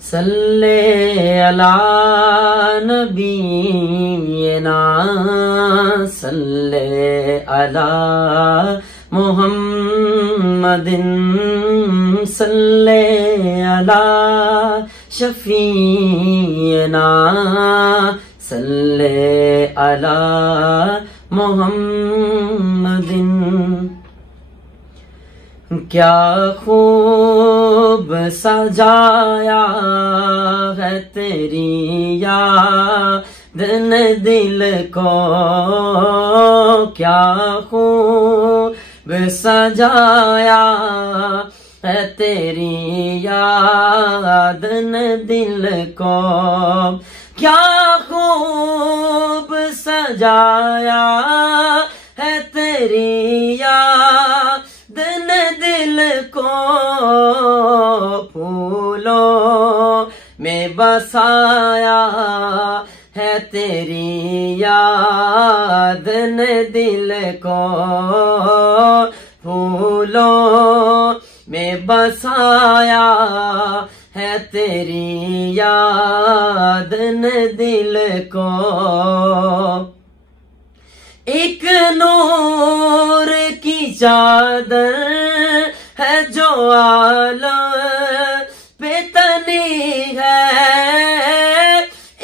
सल्ले अला नबीना सल्ले अला मुहम्मदिन सल्ले अला शफीना सल्ले अला मुहम्मदिन। क्या खूब सजाया है तेरी याद ने दिल को, क्या खूब सजाया है तेरी याद ने दिल को, क्या खूब सजाया है तेरी याद ने दिल को, फूलों में बसाया है तेरी याद ने दिल को, फूलों में बसाया है तेरी याद ने दिल को। एक नूर की चादर है जो आलम पे तनी है,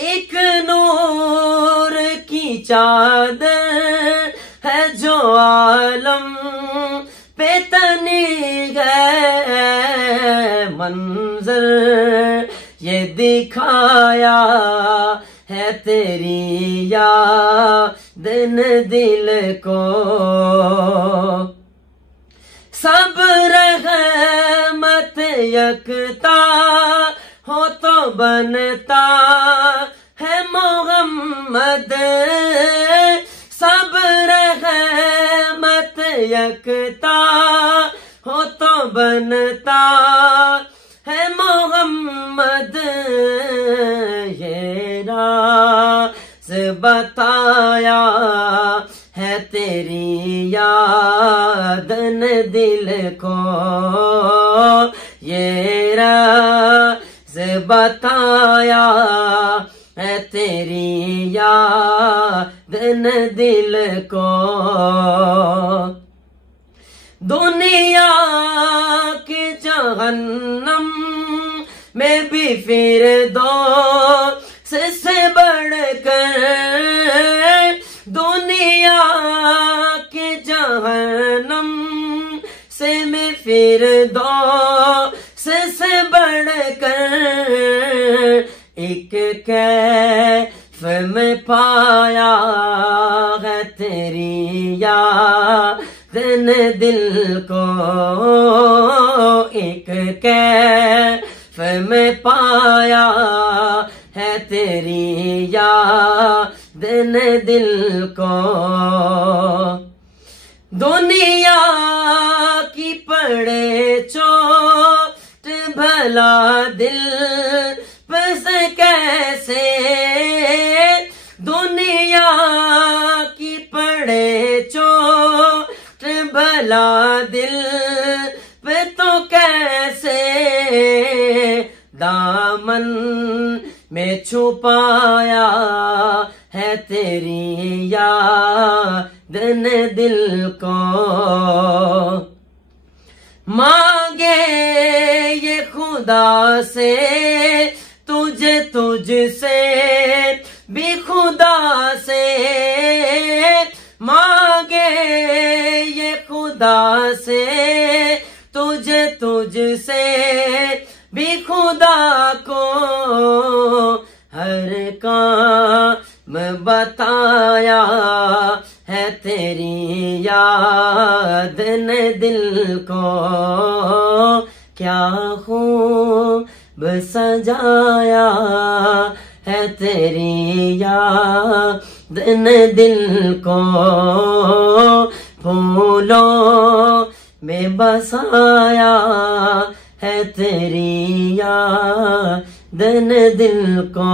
एक नूर की चादर है जो आलम पे तनी है, मंजर ये दिखाया है तेरी याद ने दिल को, सब रहमत यकता हो तो बनता है मोहम्मद, सब रहमत यकता हो तो बनता है मोहम्मद, ये राज बताया है तेरी याद ने दिल को, ये राज बताया है तेरी याद ने दिल को। दुनिया के जहन्नम में भी फिर दो से बढ़कर, दुनिया के जहन्नम से में फिर दो से बढ़कर, एक कैफ में पाया है तेरी याद ने दिल को, एक कैफ में पाया है तेरी याद ने दिल को। दुनिया की पड़े चोट भला दिल बस कैसे, दुनिया की पड़े चोट भला दिल पे तो कैसे, दामन में छुपाया है तेरी याद ने दिल को, मांगे ये खुदा से तुझसे भी खुदा से, मांगे ये खुदा से तुझसे भी खुदा को, हर काम बताया है तेरी याद ने दिल को, क्या खूब सजाया है तेरी याद ने दिल को, फूलों में बसाया है तेरी याद ने दिल को।